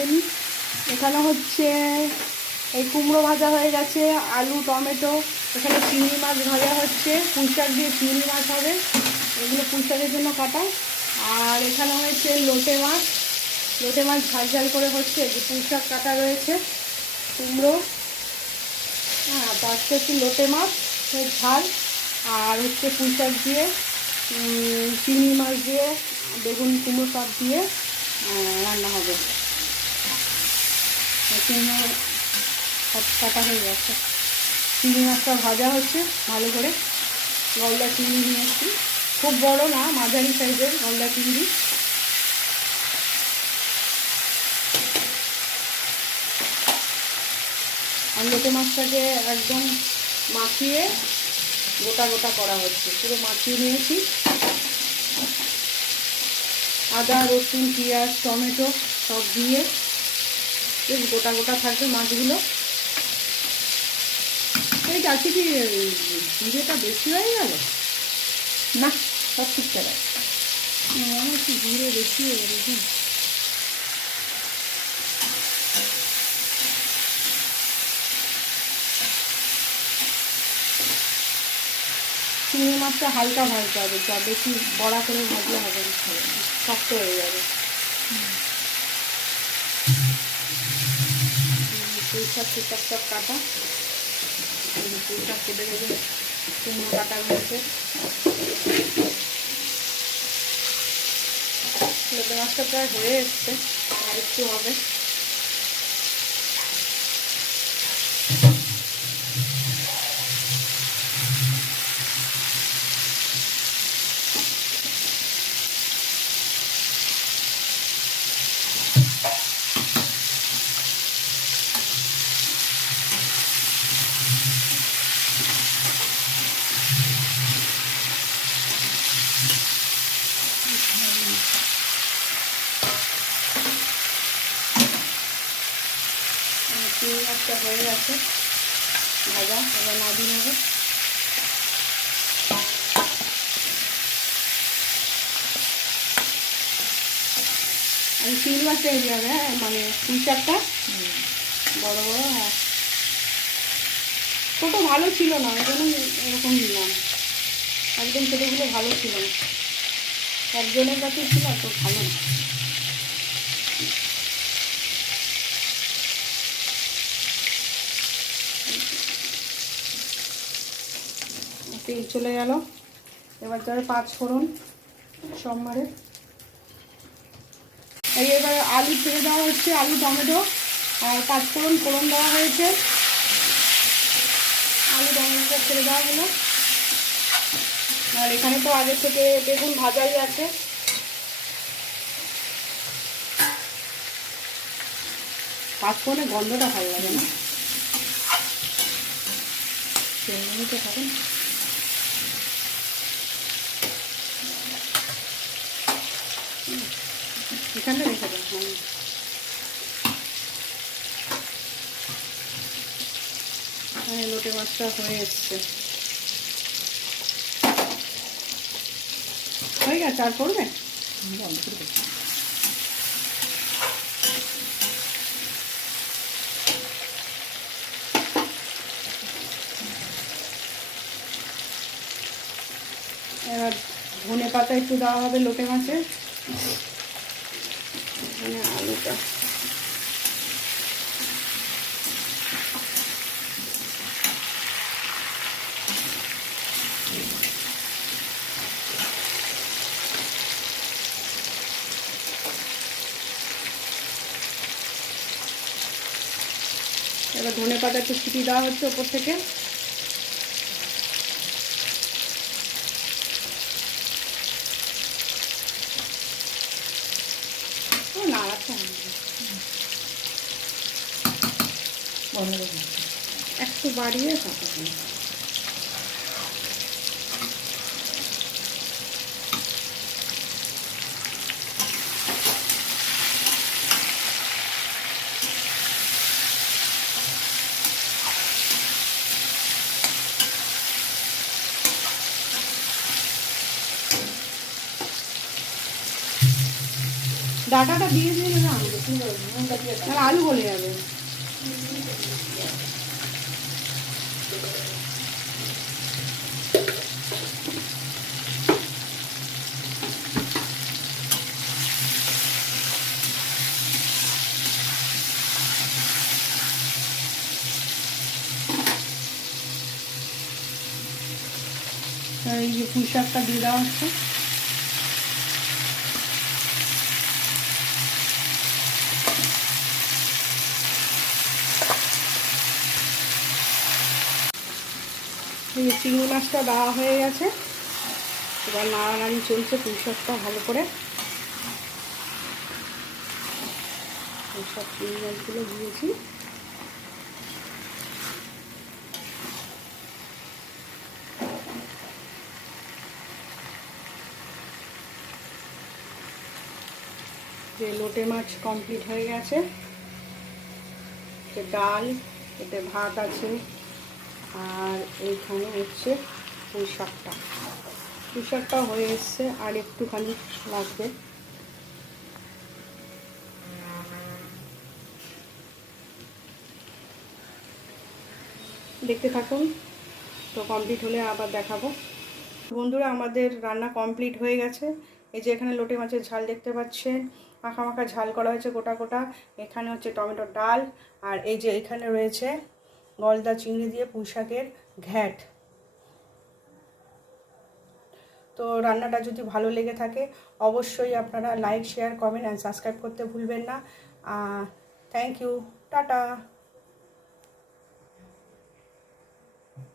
ভেজে নিই। এখানে হচ্ছে এই কুমড়ো ভাজা হয়ে গেছে, আলু টমেটো, এখানে চিংড়ি মাছ ভাজা হচ্ছে, পুঁই শাক দিয়ে চিংড়ি মাছ হবে, এগুলো পুঁই শাকের জন্য কাটা। আর এখানে হয়েছে লোটে মাছ, লোটে মাছ ঝাল ঝাল করে হচ্ছে, যে পুঁই শাক কাটা রয়েছে, কুমড়ো, হ্যাঁ, পাঁচটা হচ্ছে লোটে মাছ ঝাল, আর হচ্ছে পুঁই শাক দিয়ে চিংড়ি মাছ দিয়ে বেগুন কুমড়ো সব দিয়ে রান্না হবে। কুমড়ো সব কাটা হয়ে গেছে, চিংড়ি মাছটা ভাজা হচ্ছে ভালো করে। গলদা চিংড়ি নিয়ে এসেছি, খুব বড় না, মাঝারি সাইজের গলদা চিংড়ি। আর লোটে মাছটাকে একদম মাখিয়ে গোটা গোটা করা হচ্ছে, পুরো মাখিয়ে নিয়েছি। আদা রসুন পেঁয়াজ টমেটো সব দিয়ে বেশ গোটা গোটা থাকবে মাছগুলো। এই যাচ্ছে কি জিরেটা বেশি হয়ে গেল? না, সব ঠিকঠাক আছে। মনে হচ্ছে জিরে বেশি হয়ে গেল। চিংড়ি মাছটা হালকা ভাজতে হবে, যা বেশি বড়া করে ভাজলে হবে না, শক্ত হয়ে যাবে। পুঁই শাক টুকটাক সব কাটা, পুঁই শাক কেটে দেবে, কুমড়ো কাটা রয়েছে, লোটে মাছটা প্রায় হয়ে এসছে, আর একটু হবে। চিংড়ি মাছটা হয়ে গেছে ভাজা, এবার নামিয়ে নেবো। আমি চিংড়ি মাছটা এগিয়ে হবে, হ্যাঁ, মানে পুঁই শাকটা বড় বড়, হ্যাঁ, ছোটো ভালো ছিল না, ওই জন্য এরকম নিলাম। একদম ছোটোগুলো ভালো ছিল না, একজনের কাছে ছিল তো ভালো না। তেল চলে গেল, এবার যাবে পাঁচ ফোড়ন সোমবারে। এবার আলু ছেড়ে দেওয়া হচ্ছে, আলু টমেটো আর পাঁচ ফোড়ন ফোড়ন দেওয়া হয়েছে, আলু টমেটোটা ছেড়ে দেওয়া হলো। আর এখানে তো আগে থেকে বেগুন ভাজাই আছে, পাঁচ ফোড়নের গন্ধটা ভালো লাগে না, নিতে হবে না। এখানটা রেখে দেন, হ্যাঁ, লোটে মাছটা হয়ে এসছে, হয়ে গেছে। আর করবে এবার ধনে পাতা একটু দেওয়া হবে লোটে মাছে, মানে আলুটা এবার ধনে পাতা একটু ছিটিয়ে দেওয়া হচ্ছে ওপর থেকে। একটু বাড়িয়ে কাটা হবে। ডাটাটা দিয়ে দিয়ে না আমাদের তাহলে আলু গলে যাবে। এই যে পুঁই শাকটা দিয়ে দেওয়া হচ্ছে। এই যে চিংড়ি মাছটা দেওয়া হয়ে গেছে, এবার নাড়ানাড়ি চলছে পুঁই শাকটা ভালো করে। সব চিংড়ি মাছগুলো দিয়েছি। যে লোটে মাছ কমপ্লিট হয়ে গেছে, যে ডাল, এতে ভাত আছে, আর এইখানে হচ্ছে পুঁই শাকটা। পুঁই শাকটা হয়ে এসছে, আর একটুখানি লাগবে। দেখতে থাকুন, তো কমপ্লিট হলে আবার দেখাবো। বন্ধুরা, আমাদের রান্না কমপ্লিট হয়ে গেছে। এই যে এখানে লোটে মাছের ঝাল দেখতে পাচ্ছেন, মাখা মাখা ঝাল করা হয়েছে গোটা গোটা। এখানে হচ্ছে টমেটোর ডাল, আর এই যে এখানে রয়েছে গলদা চিংড়ি দিয়ে পুঁই শাকের ঘ্যাট। তো রান্নাটা যদি ভালো লেগে থাকে অবশ্যই আপনারা like, share, comment and subscribe করতে ভুলবেন না। Thank you, tata.